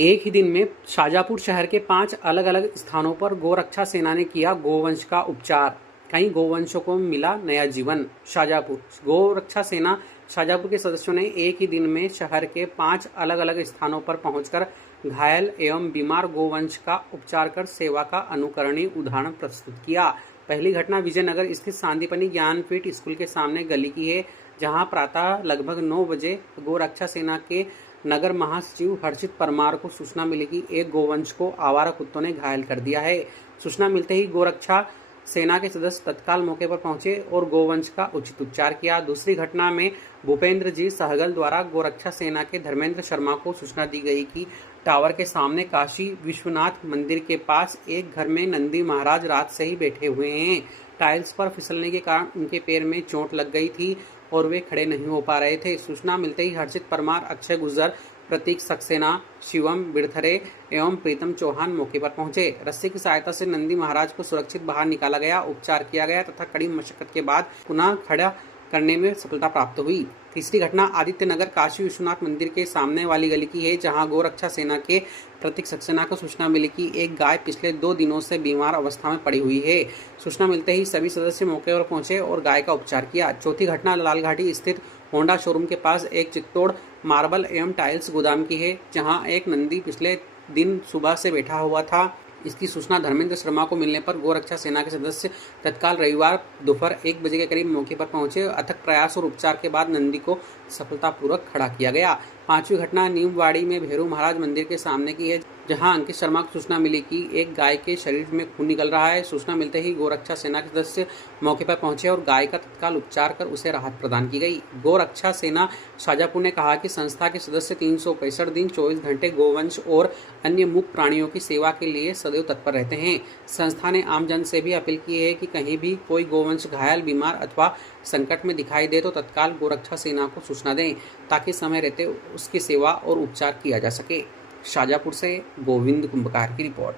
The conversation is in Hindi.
एक ही दिन में शाजापुर शहर के 5 अलग अलग स्थानों पर गोरक्षा सेना ने किया गोवंश का उपचार। कई गोवंशों को मिला नया जीवन। शाजापुर गोरक्षा सेना शाजापुर के सदस्यों ने एक ही दिन में शहर के 5 अलग अलग स्थानों पर पहुंचकर घायल एवं बीमार गोवंश का उपचार कर सेवा का अनुकरणीय उदाहरण प्रस्तुत किया। पहली घटना विजयनगर स्थित सांदीपनि ज्ञानपीठ स्कूल के सामने गली की है, जहां प्रातः लगभग 9 बजे गोरक्षा सेना के नगर महासचिव हर्षित परमार को सूचना मिली कि एक गोवंश को आवारा कुत्तों ने घायल कर दिया है। सूचना मिलते ही गोरक्षा सेना के सदस्य तत्काल मौके पर पहुंचे और गोवंश का उचित उपचार किया। दूसरी घटना में भूपेंद्र जी सहगल द्वारा गोरक्षा सेना के धर्मेंद्र शर्मा को सूचना दी गई कि टावर के सामने काशी विश्वनाथ मंदिर के पास एक घर में नंदी महाराज रात से ही बैठे हुए हैं। टाइल्स पर फिसलने के कारण उनके पैर में चोट लग गई थी और वे खड़े नहीं हो पा रहे थे। सूचना मिलते ही हर्षित परमार, अक्षय गुर्जर, प्रतीक सक्सेना, शिवम बिरथरे एवं प्रीतम चौहान मौके पर पहुंचे। रस्सी की सहायता से नंदी महाराज को सुरक्षित बाहर निकाला गया, उपचार किया गया तथा कड़ी मशक्कत के बाद पुनः खड़ा करने में सफलता प्राप्त हुई। तीसरी घटना आदित्य नगर काशी विश्वनाथ मंदिर के सामने वाली गली की है, जहां गोरक्षा सेना के प्रतीक सक्सेना को सूचना मिली कि एक गाय पिछले 2 दिनों से बीमार अवस्था में पड़ी हुई है। सूचना मिलते ही सभी सदस्य मौके पर पहुंचे और गाय का उपचार किया। चौथी घटना लालघाटी स्थित होंडा शोरूम के पास एक चित्तौड़ मार्बल एवं टाइल्स गोदाम की है, जहां एक नंदी पिछले दिन सुबह से बैठा हुआ था। इसकी सूचना धर्मेंद्र शर्मा को मिलने पर गोरक्षा सेना के सदस्य तत्काल रविवार दोपहर 1 बजे के करीब मौके पर पहुंचे। अथक प्रयास और उपचार के बाद नंदी को सफलतापूर्वक खड़ा किया गया। पांचवी घटना नीमवाड़ी में भैरू महाराज मंदिर के सामने की है, जहां अंकित शर्मा को सूचना मिली कि एक गाय के शरीर में खून निकल रहा है। सूचना मिलते ही गोरक्षा सेना के सदस्य मौके पर पहुंचे और गाय का तत्काल उपचार कर उसे राहत प्रदान की गई। गोरक्षा सेना शाजापुर ने कहा कि संस्था के सदस्य 365 दिन 24 घंटे गोवंश और अन्य मूक प्राणियों की सेवा के लिए सदैव तत्पर रहते हैं। संस्था ने आमजन से भी अपील की है कि कहीं भी कोई गोवंश घायल, बीमार अथवा संकट में दिखाई दे तो तत्काल गोरक्षा सेना को सूचना दें, ताकि समय रहते उसकी सेवा और उपचार किया जा सके। शाजापुर से गोविंद कुंभकार की रिपोर्ट।